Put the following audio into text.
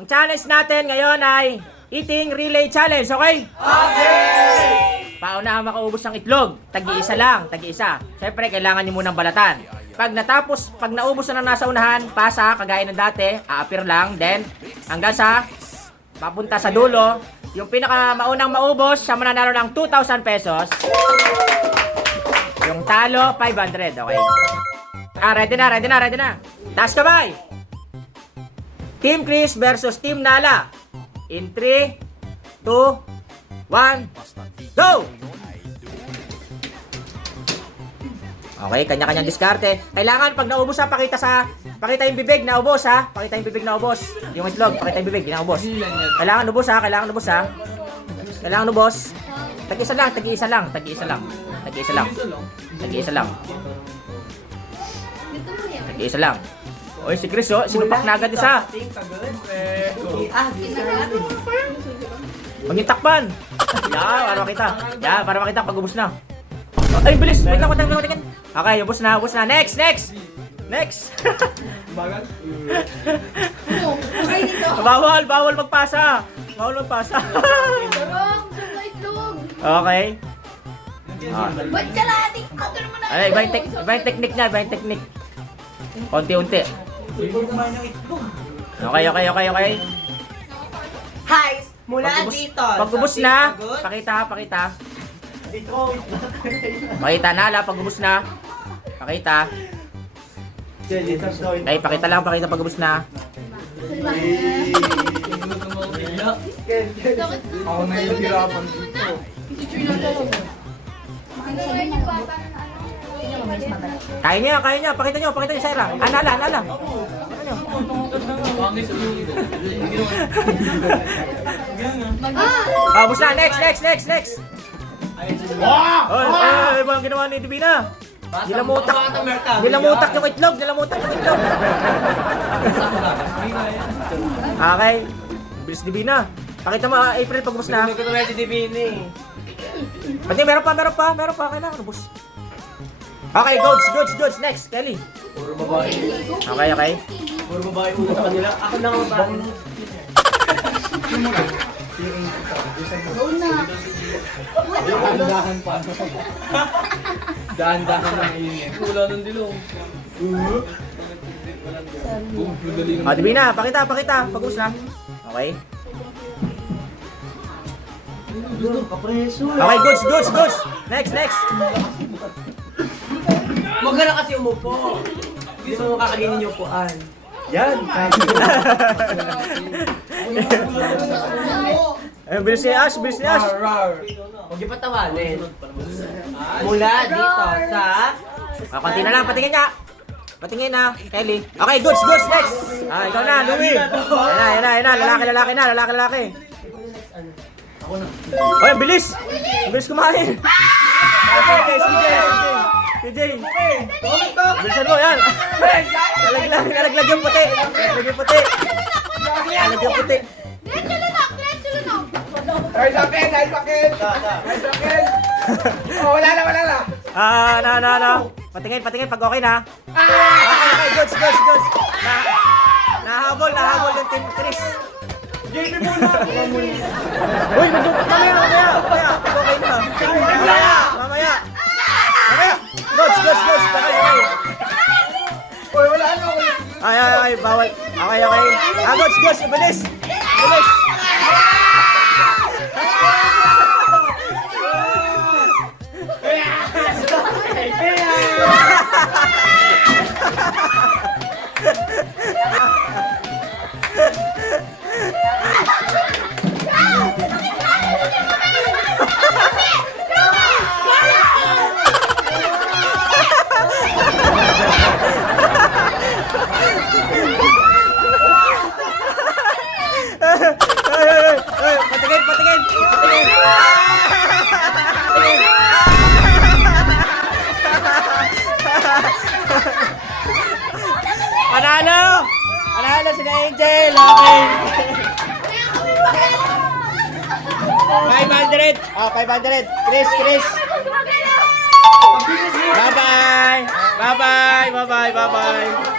Ang challenge natin ngayon ay eating relay challenge, okay? Okay! Paunahan makaubos ng itlog. Tag-iisa lang, tag-iisa. Siyempre, kailangan nyo munang balatan. Pag naubos na ng nasa unahan, pasa, kagaya ng dati, aapir lang, then hanggang sa papunta sa dulo. Yung pinaka maunang maubos, siya mananalo ng 2,000 pesos. Yung talo, 500, okay? Ready na. Taas kamay! Team Chris versus Team Nala. In 3, 2, 1, go! Okay, kanya-kanyang diskarte. Kailangan pag naubos ha, pakita yung bibig na ubos ha. Pakita yung bibig na ubos. Yung itlog, pakita yung bibig na ubos. Kailangan ubos ha. Kailangan ubos. Tag-isa lang. Oy, si Chris oh, sinupak na agad isa. Maging takpan. Para makita pag ubos na. Ay, bilis! Wait lang. Okay, ubos na. Next! Bawal magpasa. Okay. Ba't ka natin? Ato naman na. Ay, iba yung technique niya. Unti-unti. Okay. Hi! Mula dito. Pag ubos na, pakita. Pakita na, pag ubos na. Pakita. Ay, pakita pag ubos na. Ako na yung hirapan dito. Kaya niya. Pakita niyo, Sarah. Nala. Ubos na. Next. Ay, ang ginawa ni Divina? Nilamutak yung itlog. Okay. Bilis Divina. Pakita mo, April, pag ubos na. Hindi ko na si Divini. Pati, meron pa. Kailangan ubos. Okay, goods. Next, Kelly. Puro babae. Okay. Puro babae ulo sa kanila. Ako na ang bang. Dahan pa. Dahan ng ingin. Wala nang dilong. Divina, pakita. Pag ubos na. Okay. Okay, goods. Next. Huwag ka na kasi umupo. Gusto mo kakaginin yung upuan. Yan. Bilis ni Ash. Huwag yung patawanin. Mula dito sa... Konti na lang, patingin na, Kelly. Okay, goods, next. Ikaw na, Louie. Yan na, lalaki na. Ay, bilis kumain. CJ. Bilisan mo, yan. Nalaglag yung puti. Diretso lang. Ay, sakit. Oh, wala na. No. Patingin pag okay na. Okay, goods. Nahabol yung Team Chris. JP muna. Uy, mamaya. Pag okay na. Mamaya. Goods. Uy, wala na ako. Ay, bawal. Okay. Goods, bilis. Patingin. Panalo si Angel. Okay. 500. 500. Chris. Bye-bye. Bye-bye! Bye-bye! Bye-bye!